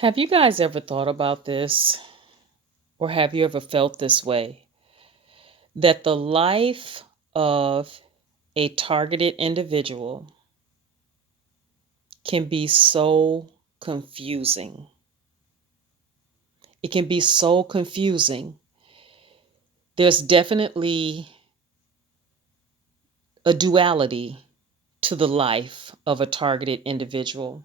Have you guys ever thought about this, or have you ever felt this way? That the life of a targeted individual can be so confusing. It can be so confusing. There's definitely a duality to the life of a targeted individual.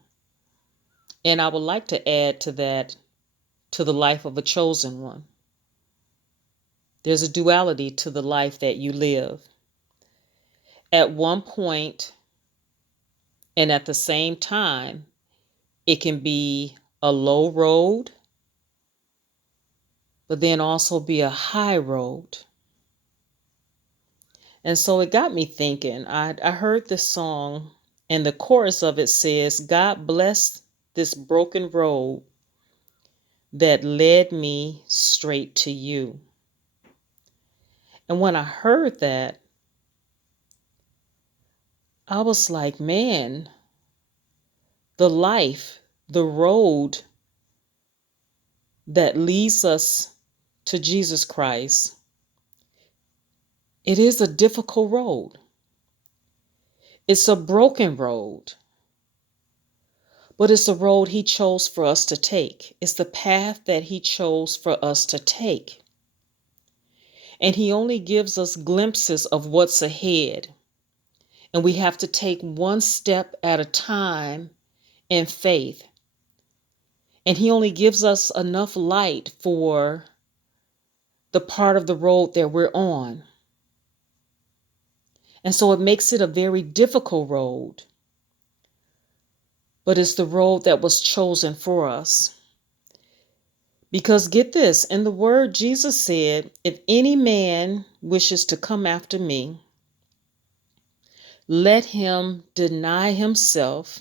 And I would like to add to that, to the life of a chosen one. There's a duality to the life that you live. At one point, and at the same time, it can be a low road, but then also be a high road. And so it got me thinking. I heard this song, and the chorus of it says, God bless this broken road that led me straight to you. And when I heard that, I was like, man, the life, the road that leads us to Jesus Christ, it is a difficult road. It's a broken road, but it's a road He chose for us to take. It's the path that He chose for us to take. And He only gives us glimpses of what's ahead. And we have to take one step at a time in faith. And He only gives us enough light for the part of the road that we're on. And so it makes it a very difficult road. But it's the road that was chosen for us. Because get this, in the word, Jesus said, if any man wishes to come after me, let him deny himself,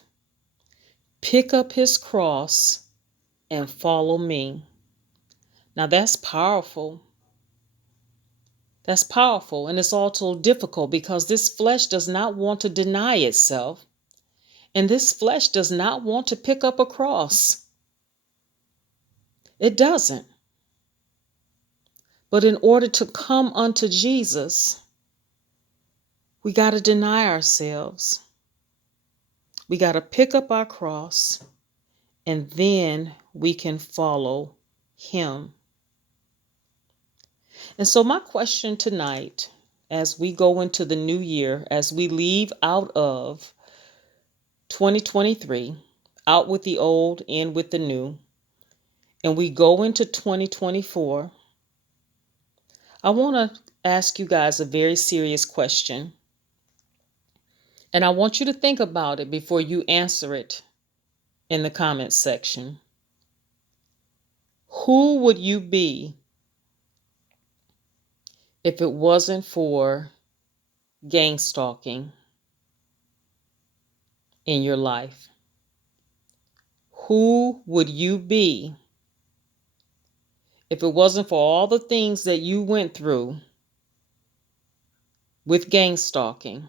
pick up his cross, and follow me. Now that's powerful. That's powerful. And it's also difficult because this flesh does not want to deny itself. And this flesh does not want to pick up a cross. It doesn't. But in order to come unto Jesus, we got to deny ourselves. We got to pick up our cross, and then we can follow Him. And so my question tonight, as we go into the new year, as we leave out of 2023, out with the old, in with the new, and we go into 2024, I want to ask you guys a very serious question. And I want you to think about it before you answer it in the comments section. Who would you be if it wasn't for gang stalking in your life? Who would you be if it wasn't for all the things that you went through with gang stalking,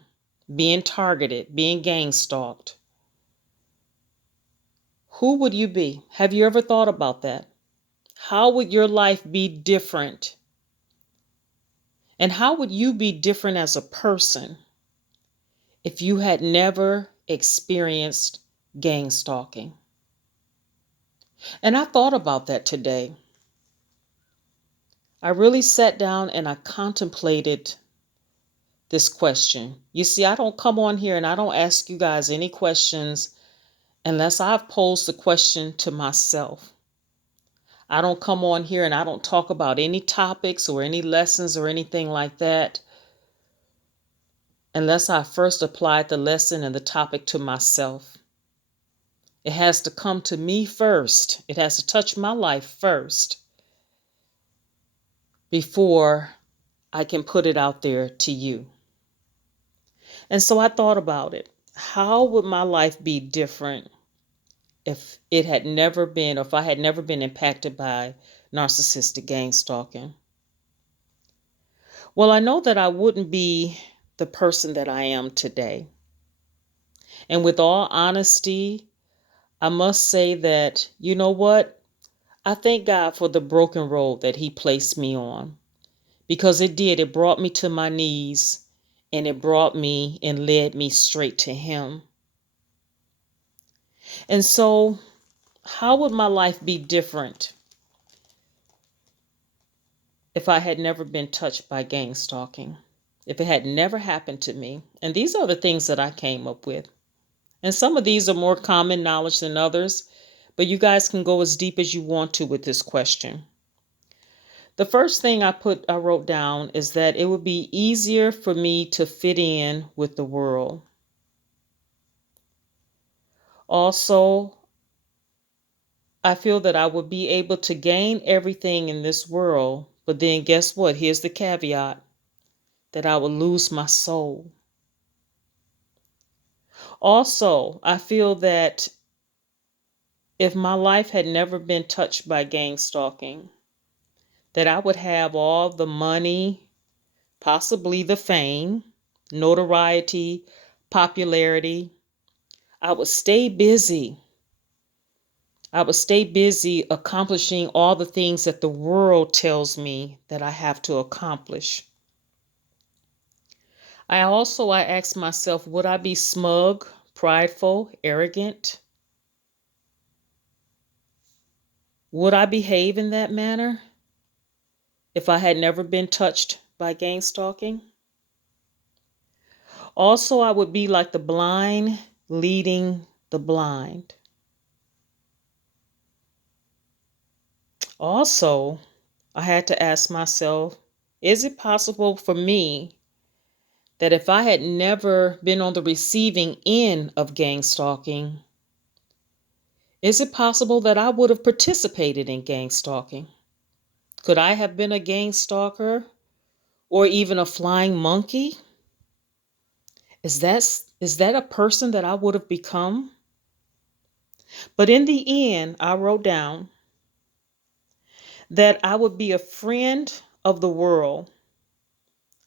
being targeted, being gang stalked? Who would you be? Have you ever thought about that? How would your life be different? And how would you be different as a person if you had never experienced gang stalking? And I thought about that today. I really sat down and I contemplated this question. You see, I don't come on here and I don't ask you guys any questions unless I've posed the question to myself. I don't come on here and I don't talk about any topics or any lessons or anything like that unless I first applied the lesson and the topic to myself. It has to come to me first. It has to touch my life first before I can put it out there to you. And so I thought about it. How would my life be different if it had never been, or if I had never been impacted by narcissistic gang stalking? Well, I know that I wouldn't be the person that I am today. And with all honesty, I must say that, you know what? I thank God for the broken road that He placed me on, because it did. It brought me to my knees, and it brought me and led me straight to Him. And so, how would my life be different if I had never been touched by gang stalking? If it had never happened to me? And these are the things that I came up with. And some of these are more common knowledge than others, but you guys can go as deep as you want to with this question. The first thing I wrote down is that it would be easier for me to fit in with the world. Also, I feel that I would be able to gain everything in this world, but then guess what? Here's the caveat, that I would lose my soul. Also, I feel that if my life had never been touched by gang stalking, that I would have all the money, possibly the fame, notoriety, popularity. I would stay busy. I would stay busy accomplishing all the things that the world tells me that I have to accomplish. I asked myself, would I be smug, prideful, arrogant? Would I behave in that manner if I had never been touched by gang stalking? Also, I would be like the blind leading the blind. Also, I had to ask myself, is it possible for me that if I had never been on the receiving end of gang stalking, is it possible that I would have participated in gang stalking? Could I have been a gang stalker or even a flying monkey? Is that a person that I would have become? But in the end, I wrote down that I would be a friend of the world.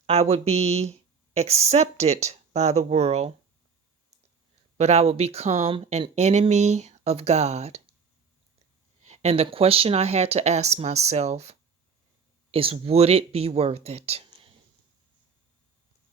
I would be accepted by the world, but I would become an enemy of God. And the question I had to ask myself is, would it be worth it?